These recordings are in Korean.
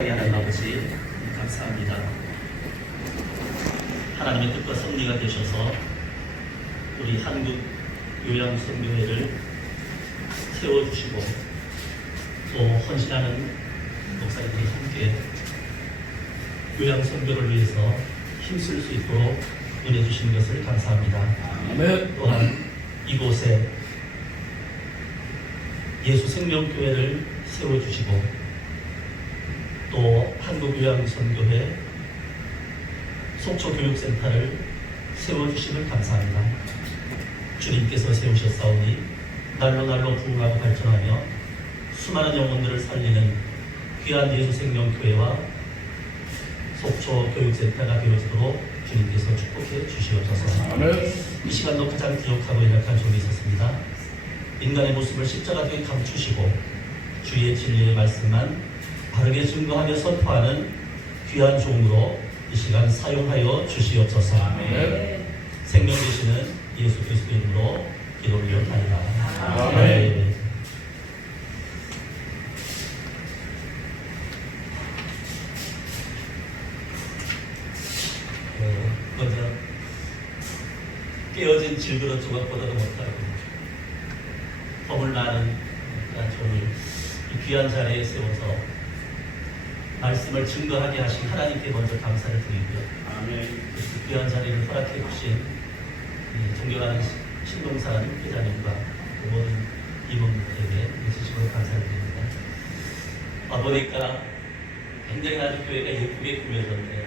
하나님 아버지 감사합니다. 하나님의 뜻과 섭리가 되셔서 우리 한국 요양선교회를 세워주시고 또 헌신하는 목사님들이 함께 요양선교를 위해서 힘쓸 수 있도록 은혜 주시는 것을 감사합니다. 아멘. 또한 이곳에 예수생명교회를 세워주시고 또 한국요양선교회 속초교육센터를 세워주심을 감사합니다. 주님께서 세우셨사오니 날로 날로 부흥하고 발전하며 수많은 영혼들을 살리는 귀한 예수생명교회와 속초교육센터가 되어지도록 주님께서 축복해 주시옵소서. 아멘. 이 시간도 가장 부족하고 연약한 종이 있었습니다. 인간의 모습을 십자가에 감추시고 주의 진리의 말씀만 바르게 증거하며 선포하는 귀한 종으로 이 시간 사용하여 주시옵소서. 아멘. 생명 되시는 예수 그리스도 이름으로 기도 올려드립니다. 아멘. 먼저 깨어진 질그릇 조각보다도 못하고 허물 많은 종을 이 귀한 자리에 세워서 말씀을 증거하게 하신 하나님께 먼저 감사를 드리고요. 아멘. 그 귀한 자리를 허락해 주신 존경하는 신동산 회장님과 모든 임원들에게 진심으로 감사를 드립니다. 와보니까 굉장히 아주 교회가 예쁘게 꾸며졌네요.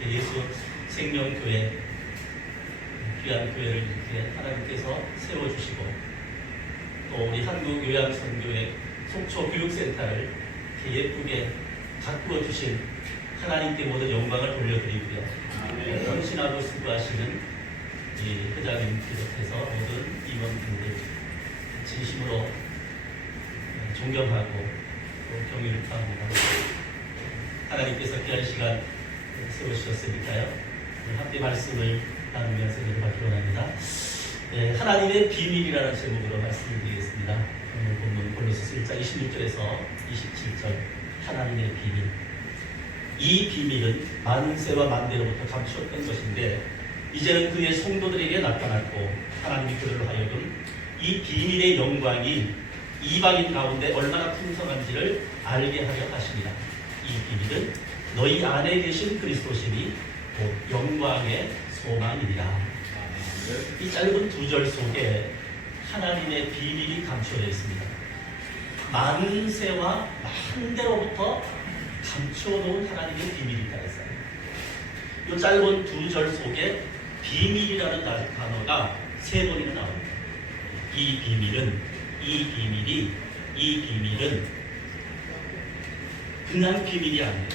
이렇게 예수 생명교회 귀한 교회를 이렇게 하나님께서 세워주시고 또 우리 한국요양선교회 속초교육센터를 이렇게 예쁘게 가꾸어 주신 하나님께 모든 영광을 돌려드리고요. 헌신하고 수고하시는 이 회장님 비롯해서 모든 임원분들 진심으로 존경하고 또 경의를 표합니다. 하나님께서 귀한 시간 세우셨으니까요. 함께 말씀을 나누면서 내려가기 원합니다. 하나님의 비밀이라는 제목으로 말씀을 드리겠습니다. 오늘 본문 골로새서 1장 26절에서 27절 하나님의 비밀. 이 비밀은 만세와 만대로부터 감추었던 것인데 이제는 그의 성도들에게 나타났고 하나님이 그들로 하여금 이 비밀의 영광이 이방인 가운데 얼마나 풍성한지를 알게 하려 하십니다. 이 비밀은 너희 안에 계신 그리스도시니 곧 영광의 소망이니라. 이 짧은 두 절 속에 하나님의 비밀이 감춰져 있습니다. 만세와 만대로부터 감춰놓은 하나님의 비밀이 있다 했어요. 이 짧은 두 절 속에 비밀이라는 단어가 세 번이나 나옵니다. 이 비밀은 그냥 비밀이 아니에요.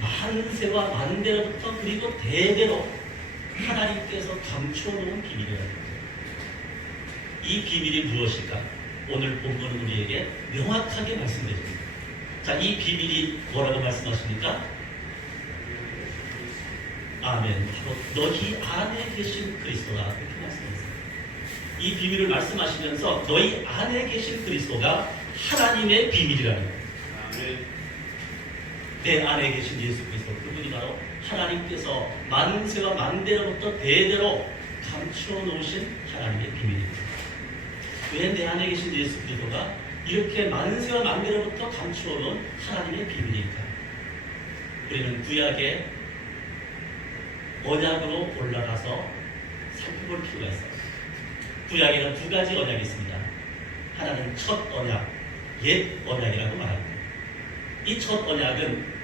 만세와 만대로부터 그리고 대대로 하나님께서 감춰놓은 비밀이라는 거예요. 이 비밀이 무엇일까? 오늘 본문은 우리에게 명확하게 말씀드립니다. 자, 이 비밀이 뭐라고 말씀하십니까? 아멘. 바로 너희 안에 계신 그리스도가 그렇게 말씀하셨습니다. 이 비밀을 말씀하시면서 너희 안에 계신 그리스도가 하나님의 비밀이라는 거예요. 아멘. 내 안에 계신 예수 그리스도, 그분이 바로 하나님께서 만세와 만대로부터 대대로 감추어 놓으신 하나님의 비밀입니다. 왜 내 안에 계신 예수 그리스도가 이렇게 만세와 만대로부터 감추어 놓은 하나님의 비밀일까? 우리는 구약의 언약으로 올라가서 살펴볼 필요가 있어요. 구약에는 두 가지 언약이 있습니다. 하나는 첫 언약, 옛 언약이라고 말합니다. 이 첫 언약은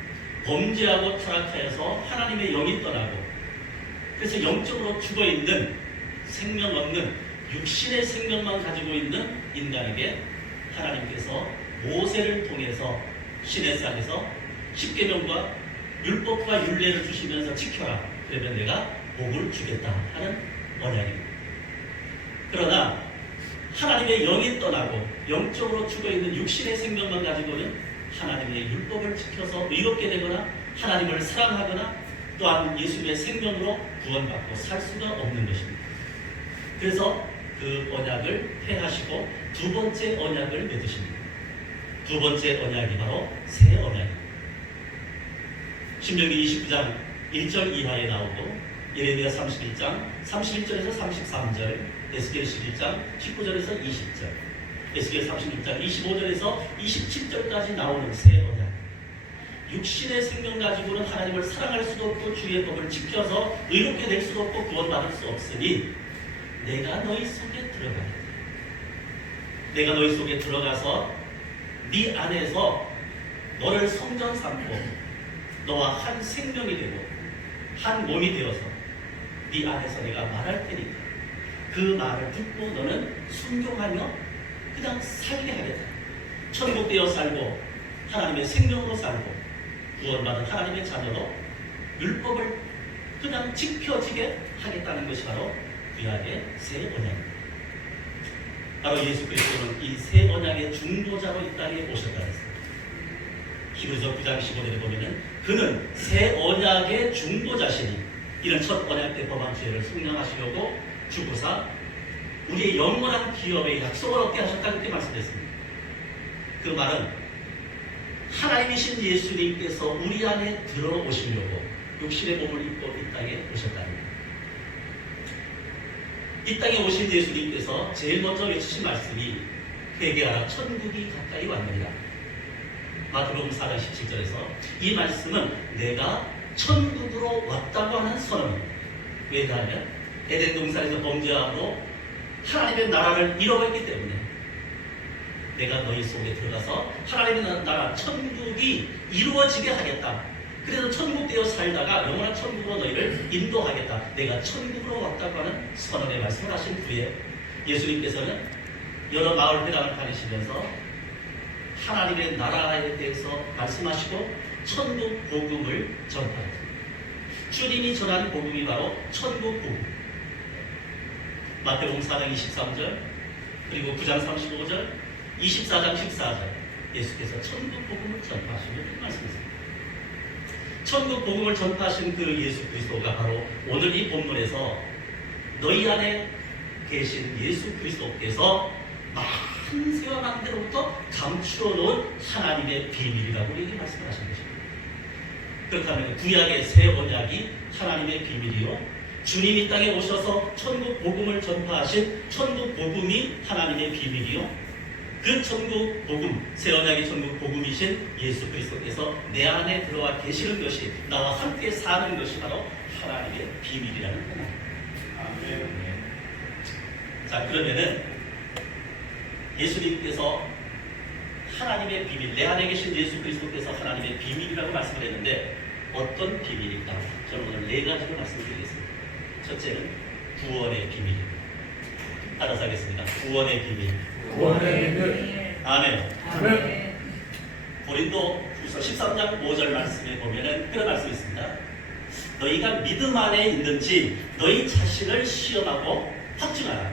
범죄하고 타락하여서 하나님의 영이 떠나고 그래서 영적으로 죽어있는 생명 없는 육신의 생명만 가지고 있는 인간에게 하나님께서 모세를 통해서 시내산에서 십계명과 율법과 율례를 주시면서 지켜라. 그러면 내가 복을 주겠다 하는 언약입니다. 그러나 하나님의 영이 떠나고 영적으로 죽어있는 육신의 생명만 가지고는 하나님의 율법을 지켜서 의롭게 되거나 하나님을 사랑하거나 또한 예수님의 생명으로 구원받고 살 수가 없는 것입니다. 그래서 그 언약을 폐하시고 두 번째 언약을 맺으십니다. 두 번째 언약이 바로 새 언약입니다. 신명기 29장 1절 이하에 나오고 예레미야 31장 31절에서 33절, 에스겔 11장 19절에서 20절, 에스겔 36장 25절에서 27절까지 나오는 새 언약. 육신의 생명 가지고는 하나님을 사랑할 수도 없고 주의 법을 지켜서 의롭게 될 수도 없고 구원받을 수 없으니 내가 너희 속에 들어가겠다. 내가 너희 속에 들어가서 네 안에서 너를 성전 삼고 너와 한 생명이 되고 한 몸이 되어서 네 안에서 내가 말할 테니까 그 말을 듣고 너는 순종하며 그냥 살게 하겠다. 천국 되어 살고 하나님의 생명으로 살고 구원받은 하나님의 자녀로 율법을 그냥 지켜지게 하겠다는 것이 바로 구약의 새 언약입니다. 바로 예수 그리스도는 이 새 언약의 중보자로 이 땅에 오셨다 했습니다. 히브리서 9장 15절에 보면은 그는 새 언약의 중보자시니 이런 첫 언약 때 범한 죄를 속량하시려고 주고사 우리의 영원한 기업의 약속을 얻게 하셨다 그렇게 말씀했습니다. 그 말은 하나님이신 예수님께서 우리 안에 들어오시려고 육신의 몸을 입고 이 땅에 오셨답니다. 이 땅에 오신 예수님께서 제일 먼저 외치신 말씀이 회개하라 천국이 가까이 왔느니라. 마태복음 4장 17절에서 이 말씀은 내가 천국으로 왔다고 하는 선언입니다. 왜냐하면 에덴 동산에서 범죄함으로 하나님의 나라를 잃어버렸기 때문에 내가 너희 속에 들어가서 하나님의 나라 천국이 이루어지게 하겠다. 그래서 천국 되어 살다가 영원한 천국으로 너희를 인도하겠다. 내가 천국으로 왔다고 하는 선언의 말씀을 하신 후에 예수님께서는 여러 마을 회당을 다니시면서 하나님의 나라에 대해서 말씀하시고 천국 복음을 전파했습니다. 주님이 전하는 복음이 바로 천국 복음. 마태복음 4장 23절 그리고 9장 35절 24장 14절 예수께서 천국 복음을 전파하시는 말씀이십니다. 천국 복음을 전파하신 그 예수 그리스도가 바로 오늘 이 본문에서 너희 안에 계신 예수 그리스도께서 만세와 만대로부터 감추어 놓은 하나님의 비밀이라고 이렇게 말씀하신 것입니다. 그렇다면 구약의 새 언약이 하나님의 비밀이요 주님 이 땅에 오셔서 천국 복음을 전파하신 천국 복음이 하나님의 비밀이요 그 천국 복음, 새 언약의 천국 복음이신 예수 그리스도께서 내 안에 들어와 계시는 것이 나와 함께 사는 것이 바로 하나님의 비밀이라는 겁니다. 아멘. 자, 그러면은 예수님께서 하나님의 비밀, 내 안에 계신 예수 그리스도께서 하나님의 비밀이라고 말씀을 했는데 어떤 비밀일까? 저는 오늘 네 가지로 말씀드리겠습니다. 첫째는 구원의 비밀입니다. 따라서 하겠습니다. 구원의 비밀. 구원의 비밀. 아멘. 아멘. 고린도 후서 13장 5절 말씀에 보면은 그런 말씀이 있습니다. 너희가 믿음 안에 있는지 너희 자신을 시험하고 확증하라.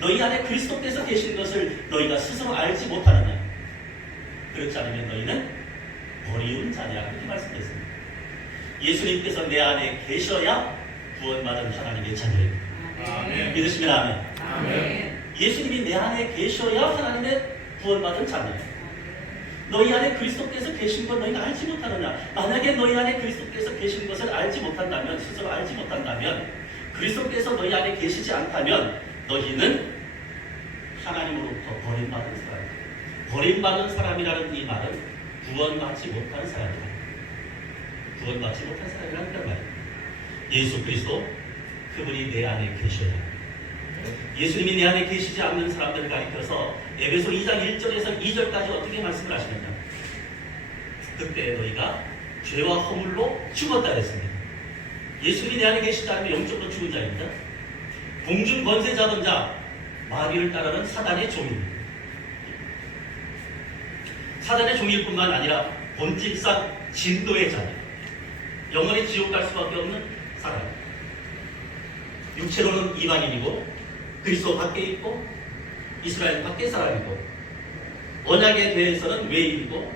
너희 안에 그리스도께서 계신 것을 너희가 스스로 알지 못하느냐. 그렇지 않으면 너희는 버리운 자냐. 이렇게 말씀했습니다. 예수님께서 내 안에 계셔야 구원받은 하나님의 자녀입니다. 아멘. 믿으시면 아멘. 아멘. 예수님이 내 안에 계셔야 하나님의 구원받은 자녀입니다. 너희 안에 그리스도께서 계신 것 너희가 알지 못하느냐. 만약에 너희 안에 그리스도께서 계신 것을 알지 못한다면, 스스로 알지 못한다면, 그리스도께서 너희 안에 계시지 않다면 너희는 하나님으로부터 버림받은 사람이다. 버림받은 사람이라는 이 말은 구원받지 못한 사람이다. 구원받지 못한 사람이라는 그런 말입니다. 예수 그리스도 그분이 내 안에 계셔야 합니다. 예수님이 내 안에 계시지 않는 사람들을 가리켜서 에베소 2장 1절에서 2절까지 어떻게 말씀을 하시느냐. 그때 너희가 죄와 허물로 죽었다 했습니다. 예수님이 내 안에 계시지 않으면 영적으로 죽은 자입니다. 공중 권세 잡은 자 마귀를 따르는 사단의 종입니다. 사단의 종일 뿐만 아니라 본질상 진노의 자입니다. 영원히 지옥 갈 수밖에 없는 사람입니다. 육체로는 이방인이고 그리스도 밖에 있고 이스라엘 밖에 사람이고 언약에 대해서는 외인이고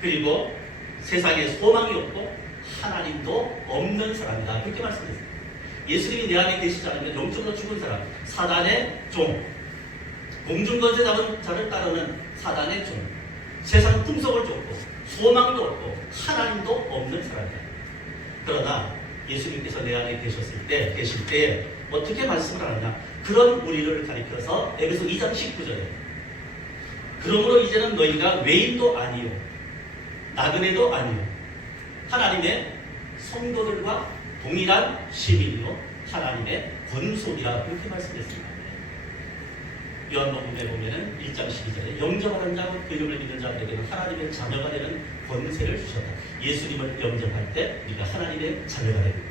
그리고 세상에 소망이 없고 하나님도 없는 사람이다. 그렇게 말씀했습니다. 예수님이 내 안에 계시지 않으면 영적으로 죽은 사람, 사단의 종, 공중권세 잡은 자를 따르는 사단의 종, 세상 풍속을 쫓고 소망도 없고 하나님도 없는 사람이다. 그러나 예수님께서 내 안에 계실 때 어떻게 말씀을 하느냐? 그런 우리를 가리켜서 에베소 2장 19절에 그러므로 이제는 너희가 외인도 아니요 나그네도 아니요 하나님의 성도들과 동일한 시민이요 하나님의 권속이라 그렇게 말씀했습니다. 요한복음에 보면은 1장 12절에 영접하는 자와 그 이름을 믿는 자들에게는 하나님의 자녀가 되는 권세를 주셨다. 예수님을 영접할 때 우리가 하나님의 자녀가 됩니다.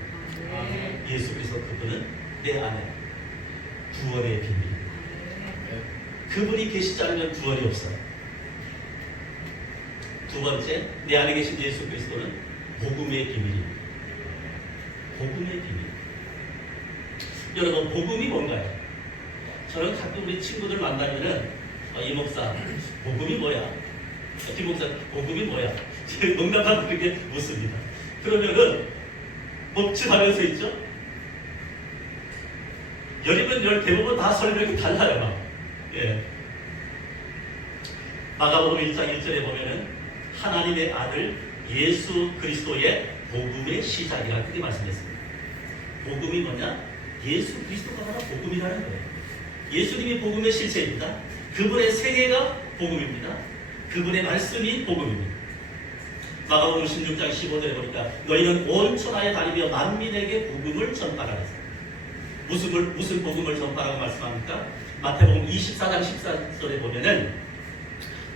예수 그리스도 그분은 내 안에 구원의 비밀. 그분이 계시지 않으면 구원이 없어요. 두 번째, 내 안에 계신 예수 그리스도는 복음의 비밀입니다. 복음의 비밀. 여러분, 복음이 뭔가요? 저는 가끔 우리 친구들 만나면은 이 목사, 복음이 뭐야? 김 목사, 복음이 뭐야? 농담하고 그렇게 묻습니다. 그러면은 멈칫하면서 있죠? 열이면 열 대부분 다 설명이 달라요. 막. 예. 마가복음 1장 1절에 보면은 하나님의 아들 예수 그리스도의 복음의 시작이라 그렇게 말씀했습니다. 복음이 뭐냐? 예수 그리스도가 바로 복음이라는 거예요. 예수님이 복음의 실체입니다. 그분의 세계가 복음입니다. 그분의 말씀이 복음입니다. 마가복음 16장 15절에 보니까 너희는 온 천하에 다니며 만민에게 복음을 전파하라. 무슨 복음을 전파라고 말씀합니까? 마태복음 24장 14절에 보면은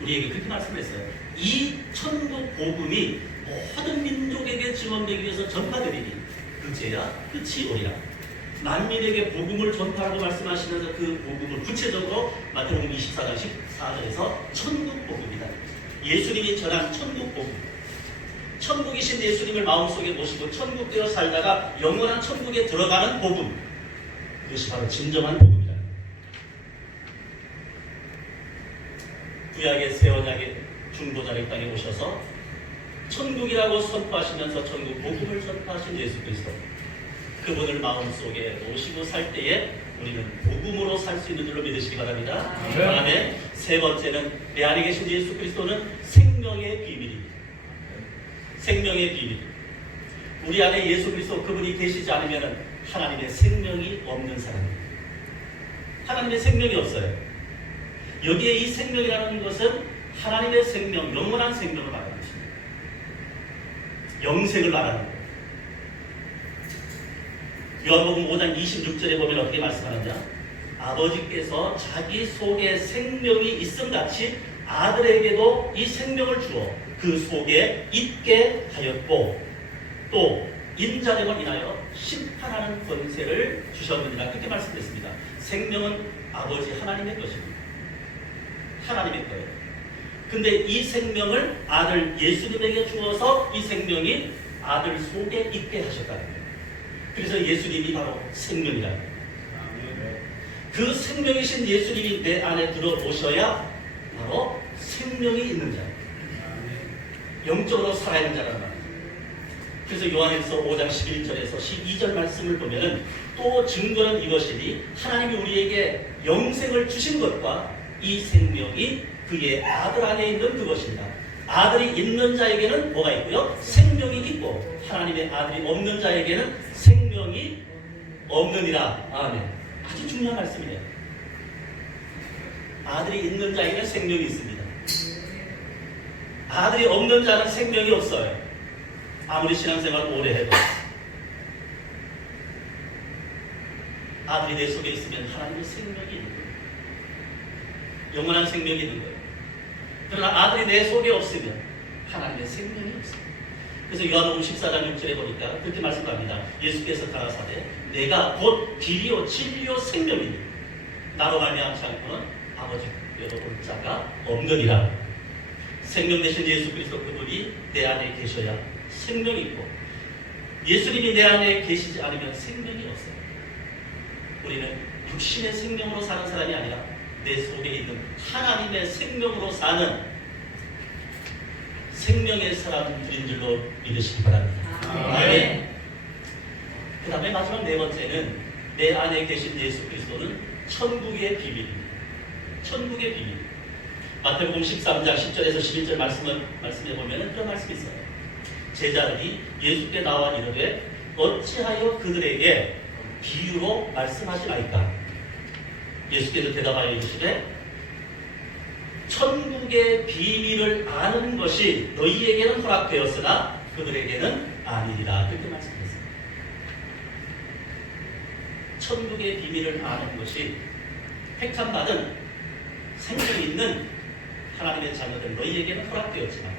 우리에게 그렇게 말씀했어요. 이 천국 복음이 모든 민족에게 증언되기 위해서 전파되리니 그제야 끝이 오리라. 만민에게 복음을 전파하라고 말씀하시면서 그 복음을 구체적으로 마태복음 24장 14절에서 천국 복음이다. 예수님이 전한 천국 복음. 천국이신 예수님을 마음속에 모시고 천국되어 살다가 영원한 천국에 들어가는 복음. 그것이 바로 진정한 복음이다. 구약의 새 언약의 중보자의 땅에 오셔서 천국이라고 선포하시면서 천국 복음을 전파하신 예수 그리스도. 그분을 마음속에 모시고 살 때에 우리는 복음으로 살 수 있는 줄로 믿으시기 바랍니다. 그 다음에 세 번째는 내 안에 계신 예수 그리스도는 생명의 비밀입니다. 생명의 비밀. 우리 안에 예수 그리스도 그분이 계시지 않으면 하나님의 생명이 없는 사람입니다. 하나님의 생명이 없어요. 여기에 이 생명이라는 것은 하나님의 생명, 영원한 생명을 말하는 것입니다. 영생을 말하는 거예요. 요한복음 5장 26절에 보면 어떻게 말씀하느냐? 아버지께서 자기 속에 생명이 있음같이 아들에게도 이 생명을 주어 그 속에 있게 하였고 또 인자됨을 인하여 심판하는 권세를 주셨느니라. 그렇게 말씀했습니다. 생명은 아버지 하나님의 것입니다. 하나님의 거예요. 근데 이 생명을 아들 예수님에게 주어서 이 생명이 아들 속에 있게 하셨다는 거예요. 그래서 예수님이 바로 생명이라는 거예요. 그 생명이신 예수님이 내 안에 들어오셔야 바로 생명이 있는 자예요. 영적으로 살아있는 자란 말이에요. 그래서 요한일서 5장 11절에서 12절 말씀을 보면은 또 증거는 이것이니 하나님이 우리에게 영생을 주신 것과 이 생명이 그의 아들 안에 있는 그것입니다. 아들이 있는 자에게는 뭐가 있고요? 생명이 있고 하나님의 아들이 없는 자에게는 생명이 없느니라. 아멘. 아주 중요한 말씀이에요. 아들이 있는 자에게는 생명이 있습니다. 아들이 없는 자는 생명이 없어요. 아무리 신앙생활을 오래 해도 아들이 내 속에 있으면 하나님의 생명이 있는 거예요. 영원한 생명이 있는 거예요. 그러나 아들이 내 속에 없으면 하나님의 생명이 없어요. 그래서 요한복음 14장 6절에 보니까 그렇게 말씀합니다. 예수께서 가라사대 내가 곧 길이요 진리요 생명이니 나로 말미암지 않고는 아버지께로 올 자가 없느니라. 생명 되신 예수 그리스도 그분이 내 안에 계셔야 생명이 있고 예수님이 내 안에 계시지 않으면 생명이 없어요. 우리는 육신의 생명으로 사는 사람이 아니라 내 속에 있는 하나님의 생명으로 사는 생명의 사람들인 줄로 믿으시기 바랍니다. 아멘. 그 다음에 마지막 네 번째는 내 안에 계신 예수 그리스도는 천국의 비밀입니다. 천국의 비밀. 마태복음 13장 10절에서 11절 말씀해 보면 그런 말씀이 있어요. 제자들이 예수께 나와 이르되 어찌하여 그들에게 비유로 말씀하시나이까? 예수께서 대답하여 이르시되 천국의 비밀을 아는 것이 너희에게는 허락되었으나 그들에게는 아니리라. 그렇게 말씀했습니다. 천국의 비밀을 아는 것이 택함받은 생명 있는 하나님의 자녀들 너희에게는 허락되었지만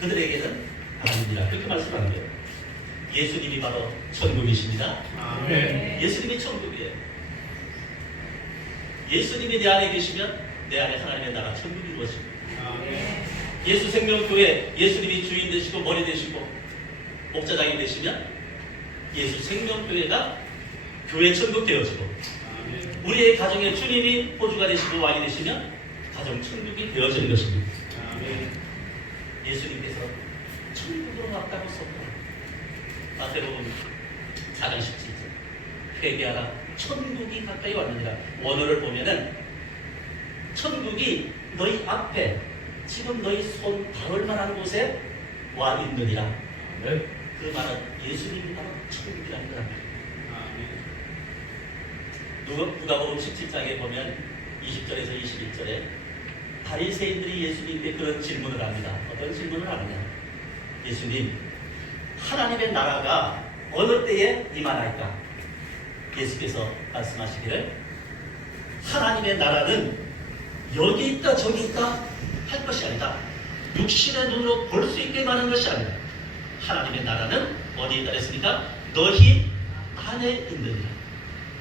그들에게는 아니니라. 그렇게 말씀하는 거예요. 예수님이 바로 천국이십니다. 네. 예수님이 천국이에요. 예수님이 내 안에 계시면 내 안에 하나님의 나라 천국이 이루어집니다. 예수 생명교회 예수님이 주인 되시고 머리 되시고 목자장이 되시면 예수 생명교회가 교회 천국 되어지고 우리의 가정에 주님이 보주가 되시고 왕이 되시면 가정 천국이 되어지는 것입니다. 예수님께서 천국으로 왔다고 선포합니다. 마태복음 4장 17절 회개하라 천국이 가까이 왔느니라. 원어를 보면은 천국이 너희 앞에 지금 너희 손 닿을 만한 곳에 와 있느니라. 그 말은 예수님이 바로 천국이라는 거랍니다. 누가복음 17장에 보면 20절에서 21절에 바리새인들이 예수님께 그런 질문을 합니다. 어떤 질문을 하느냐? 예수님, 하나님의 나라가 어느 때에 임하나이까? 예수께서 말씀하시기를 하나님의 나라는 여기 있다 저기 있다 할 것이 아니다. 육신의 눈으로 볼 수 있게 하는 것이 아니다. 하나님의 나라는 어디에 있다 했습니까? 너희 안에 있느니라.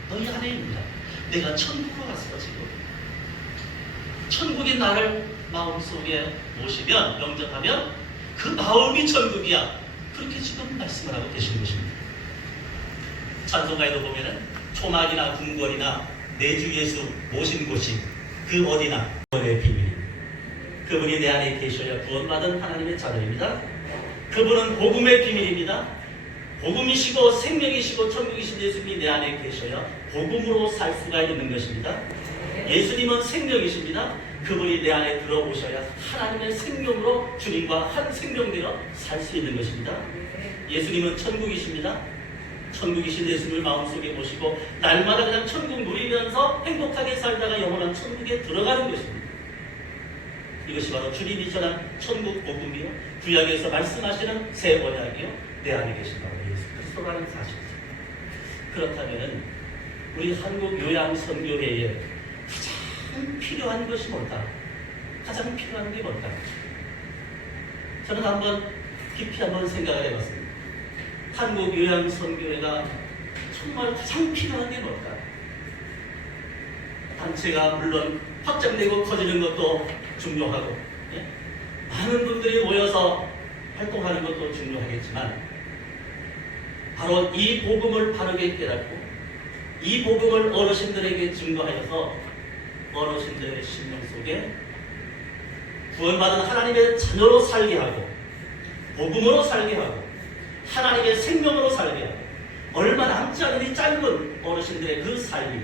너희 안에 있느니라. 내가 천국으로 갔어 지금. 천국인 나를 마음속에 모시면 영접하면 그 마음이 천국이야. 그렇게 지금 말씀을 하고 계시는 것입니다. 찬송가에도 보면은 초막이나 궁궐이나 내주 예수 모신 곳이 그 어디나 구원의 비밀. 그분이 내 안에 계셔야 구원받은 하나님의 자녀입니다. 그분은 복음의 비밀입니다. 복음이시고 생명이시고 천국이신 예수님이 내 안에 계셔야 복음으로 살 수가 있는 것입니다. 예수님은 생명이십니다. 그분이 내 안에 들어오셔야 하나님의 생명으로 주님과 한 생명되어 살 수 있는 것입니다. 예수님은 천국이십니다. 천국이신 예수님을 마음속에 모시고 날마다 그냥 천국 누리면서 행복하게 살다가 영원한 천국에 들어가는 것입니다. 이것이 바로 주님이 전한 천국 복음이요 구약에서 말씀하시는 새 언약이요 내 안에 계신 바로 예수 그리스도라는 사실이죠. 그렇다면 우리 한국 요양선교회에 가장 필요한 것이 뭘까? 가장 필요한 게 뭘까? 저는 한번 깊이 한번 생각을 해봤습니다. 한국 요양선교회가 정말 가장 필요한 게 뭘까? 단체가 물론 확장되고 커지는 것도 중요하고 예? 많은 분들이 모여서 활동하는 것도 중요하겠지만 바로 이 복음을 바르게 깨닫고 이 복음을 어르신들에게 증거하여서 어르신들의 심령 속에 구원받은 하나님의 자녀로 살게 하고 복음으로 살게 하고 하나님의 생명으로 살게 하고 얼마 남지 않은 이 짧은 어르신들의 그 삶이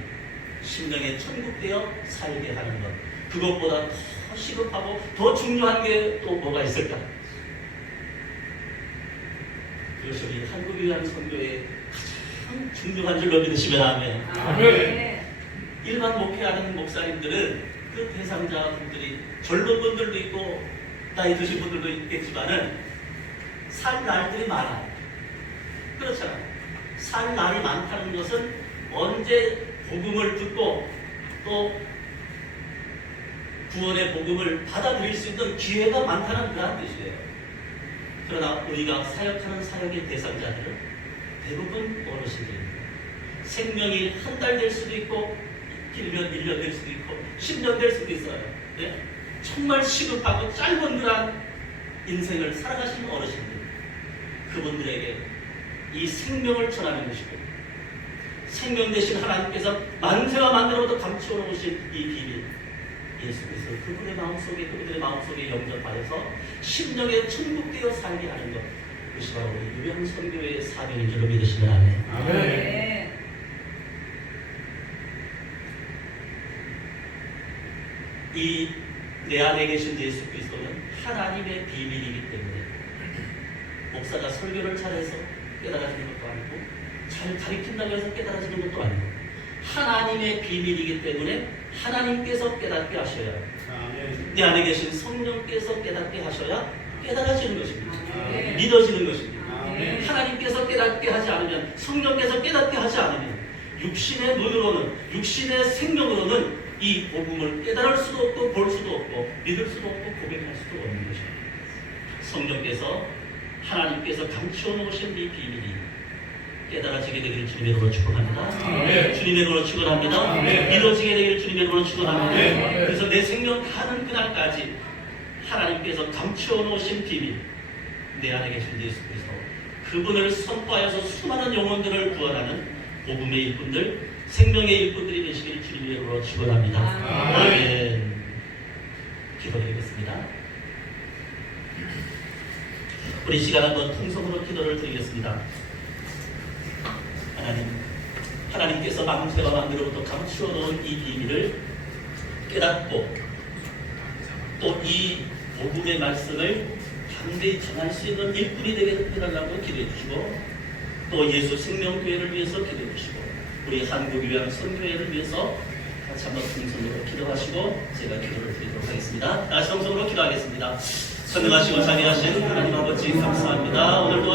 심령에 천국되어 살게 하는 것 그것보다 더 시급하고 더 중요한 게 또 뭐가 있을까? 그것이 우리 한국요양선교의 가장 중요한 줄로 믿으시면 아멘. 아멘. 일반 목회하는 목사님들은 그 대상자분들이 젊은 분들도 있고 나이 드신 분들도 있겠지만은 살 날들이 많아요. 그렇잖아요. 살 날이 많다는 것은 언제 복음을 듣고 또 구원의 복음을 받아들일 수 있는 기회가 많다는 그런 뜻이에요. 그러나 우리가 사역하는 사역의 대상자들은 대부분 어르신들입니다. 생명이 한 달 될 수도 있고 길면 1년 될 수도 있고 10년 될 수도 있어요. 네? 정말 시급하고 짧은 그런 인생을 살아가시는 어르신들 그분들에게 이 생명을 전하는 것이고 생명 되신 하나님께서 만세와 만대로부터 감추어 놓으신 이 비밀 예수께서 그분의 마음속에 그분들의 마음속에 영접하여서 심령에 천국되어 살게 하는 것 그것이 바로 우리 요양선교회의 사명인 줄로 믿으시면 아멘. 아멘. 이 내 안에 계신 예수 그리스도는 하나님의 비밀이기 때문에 목사가 설교를 잘해서 깨달아지는 것도 아니고 잘 가르친다고 해서 깨달아지는 것도 아니고 하나님의 비밀이기 때문에 하나님께서 깨닫게 하셔야 내 안에 계신 성령께서 깨닫게 하셔야 깨달아지는 것입니다. 아멘. 믿어지는 것입니다. 아멘. 하나님께서 깨닫게 하지 않으면 성령께서 깨닫게 하지 않으면 육신의 눈으로는 육신의 생명으로는 이 복음을 깨달을 수도 없고 볼 수도 없고 믿을 수도 없고 고백할 수도 없는 것입니다. 성령께서 하나님께서 감추어 놓으신 이 비밀이 깨달아지게 되기를 주님의 이름으로 축원합니다. 아멘. 주님의 이름으로 축원합니다. 아멘. 믿어지게 되기를 주님의 이름으로 축원합니다. 아멘. 그래서 내 생명 가는 그날까지 하나님께서 감추어 놓으신 비밀 내 안에 계신 예수 그리스도 그분을 선포하여서 수많은 영혼들을 구원하는 복음의 일꾼들 생명의 일꾼들이 되시기를 주님의 이름으로 축원합니다. 아멘. 기도드리겠습니다. 우리 시간 한번 통성으로 기도를 드리겠습니다. 하나님께서 만세와 만들어부터 감추어 놓은 이 비밀을 깨닫고 또 이 복음의 말씀을 담대히 전할 수 있는 일꾼이 되게 해달라고 기도해 주시고 또 예수 생명교회를 위해서 기도해 주시고 우리 한국유양 선교회를 위해서 같이 한번 통성으로 기도하시고 제가 기도를 드리도록 하겠습니다. 다시 통성으로 기도하겠습니다. 선능하시고 자비하신 하나님 아버지 감사합니다. 오늘도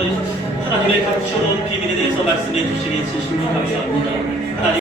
하나님의 감추어놓은 비밀에 대해서 말씀해 주시니 진심으로 감사합니다. 하나님